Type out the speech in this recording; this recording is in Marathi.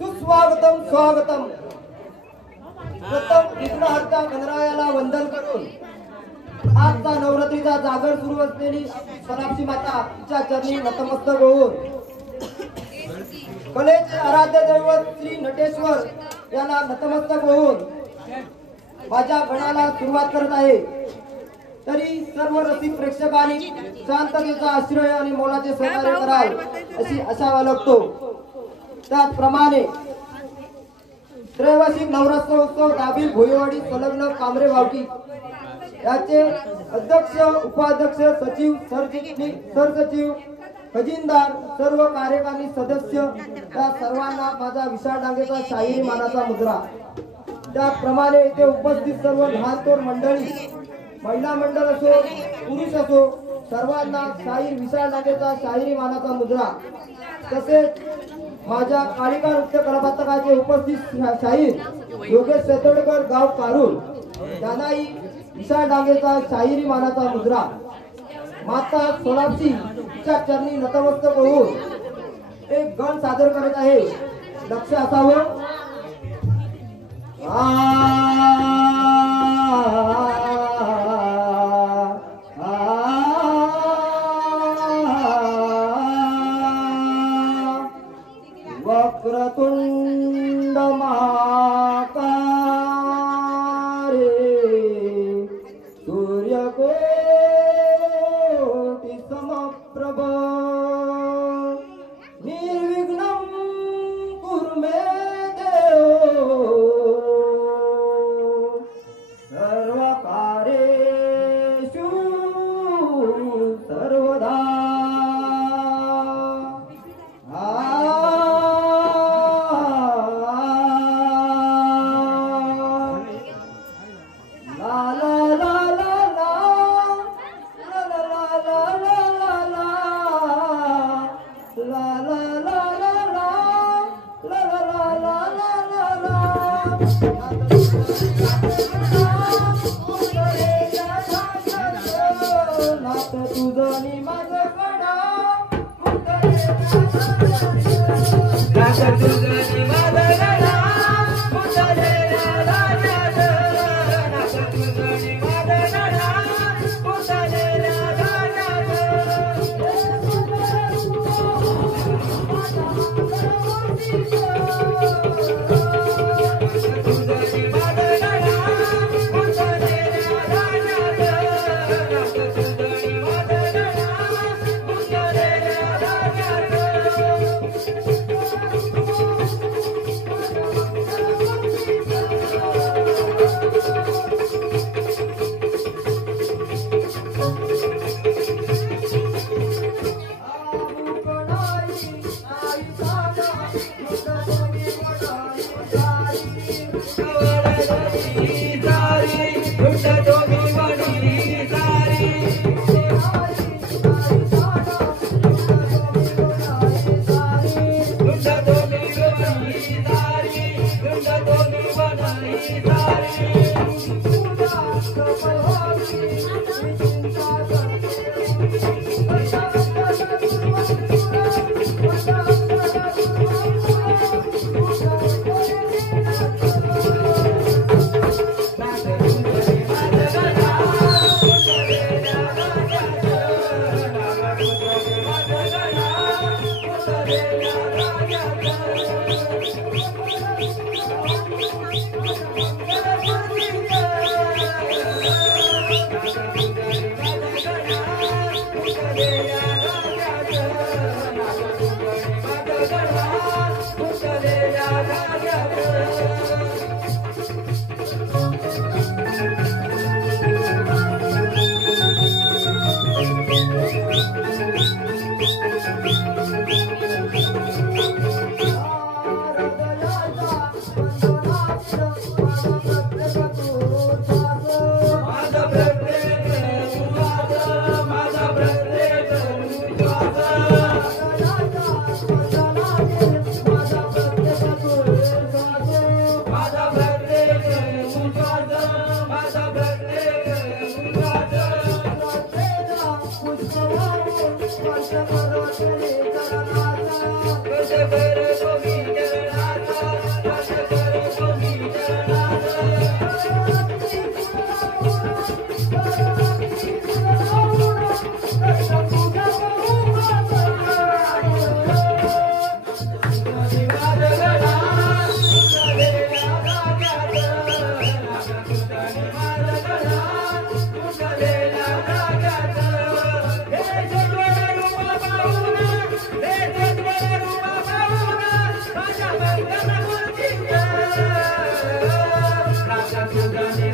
सुस्वागतम स्वागतम। प्रथम विघ्नहर्ता गणरायाला वंदन करून आजचा नवरात्रीचा जागर सुरू असलेली सोनाक्षी माता तिच्या चरणी नतमस्तक होऊन कलेचे आराध्य दैवत श्री नटेश्वर यांना नतमस्तक होऊन माझ्या गणाला सुरुवात करत आहे। तरी सर्व रसिक प्रेक्षकांनी शांततेचा आश्रय आणि मोलाचे सहकार्य कराल अशी आशा बाळगतो। त्याचप्रमाणे त्रैवार्षिक नवरात्र उत्सव दाबी भोयवाडी संलग्न कामरे भावकी याचे अध्यक्ष उपाध्यक्ष सचिव सरसचिव खजिनदार सर्व कार्यकारी सदस्य त्या सर्वांना माझा विशाल डांगेचा शाहिरी मानाचा मुद्रा। त्याचप्रमाणे येथे उपस्थित सर्व लहान थोर मंडळी महिला मंडळ असो पुरुष असो सर्वांना शाहीर विशाल डांगेचा शाहिरी मानाचा मुद्रा। तसेच माझ्या कालिका नृत्य कलापथकाचे उपस्थित शाहीर योगेश सेतोडकर गाव कारुल यांनाही विशाल डांगेचा शाहिरी मानाचा मुद्रा। माता सोनाक्षी च्या चरणी नतमस्तक होऊन एक गण सादर करत आहे। लक्ष असावं। वक्रतुंड महाकाय सूर्यकोटि समप्रभ निर्विघ्नं कुरु मे देव सर्वकार्येषु सर्वदा। Bye.